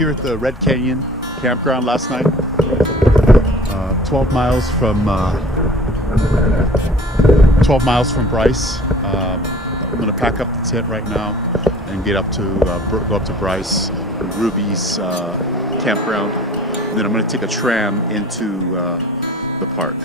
here at the Red Canyon campground last night. 12 miles from 12 miles from Bryce. I'm gonna pack up the tent right now and get up to go up to Bryce, Ruby's campground. Then I'm gonna take a tram into the park.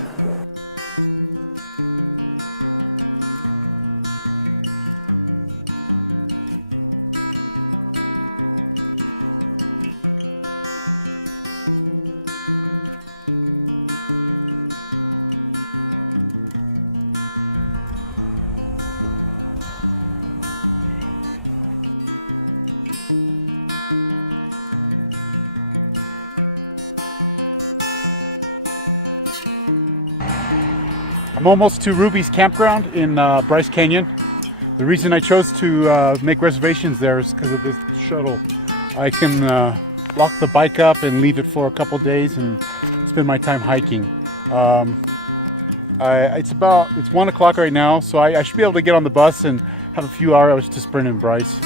I'm almost to Ruby's campground in Bryce Canyon. The reason I chose to make reservations there is because of this shuttle. I can lock the bike up and leave it for a couple days and spend my time hiking. It's 1 o'clock right now, so I should be able to get on the bus and have a few hours to sprint in Bryce.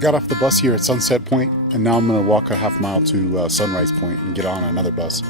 Got off the bus here at Sunset Point, and now I'm going to walk a half mile to Sunrise Point and get on another bus.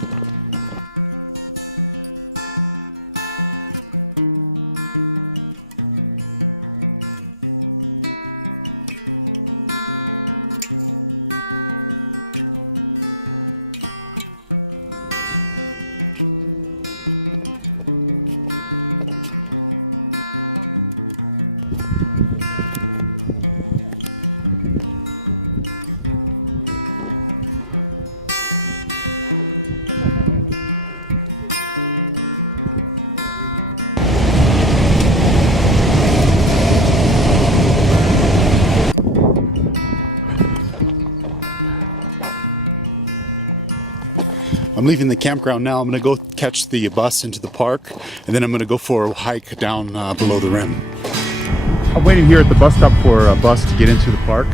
I'm leaving the campground now. I'm going to go catch the bus into the park, and then I'm going to go for a hike down below the rim. I'm waiting here at the bus stop for a bus to get into the park.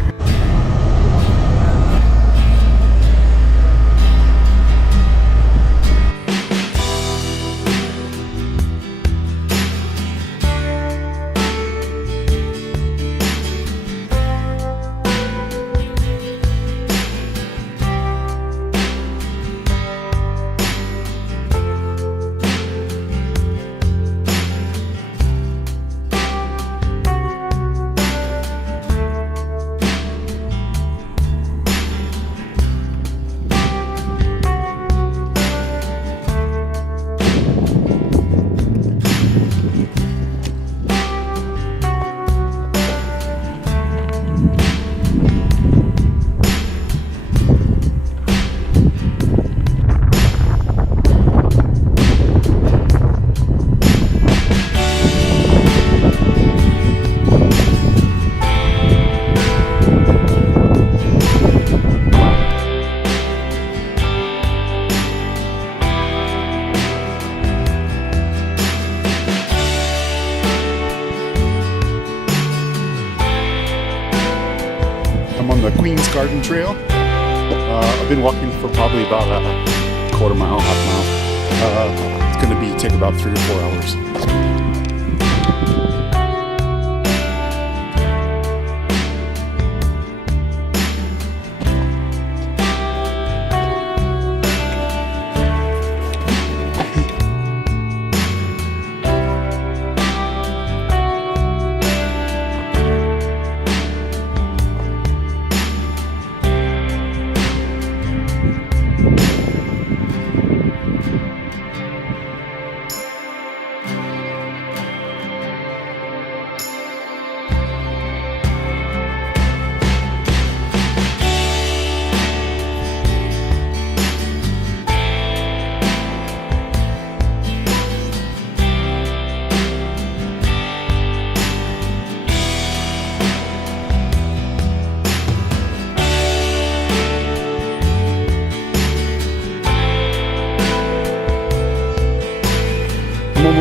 Queen's Garden Trail. I've been walking for probably about a quarter mile, half mile. It's going to take about 3 or 4 hours.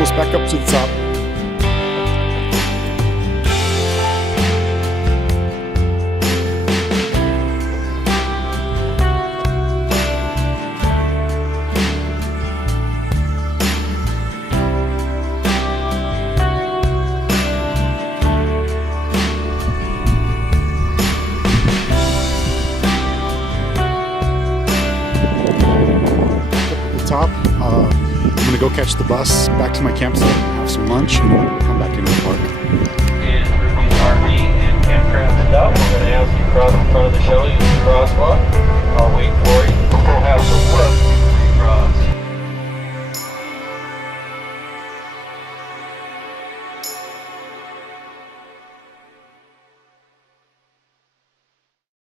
almost back up to the top. Top. I'm gonna go catch the bus back to my campsite, have some lunch, and come back into the park. And Ruby's RV and campground stuff. We're going to ask you to cross in front of the Shelley crosswalk.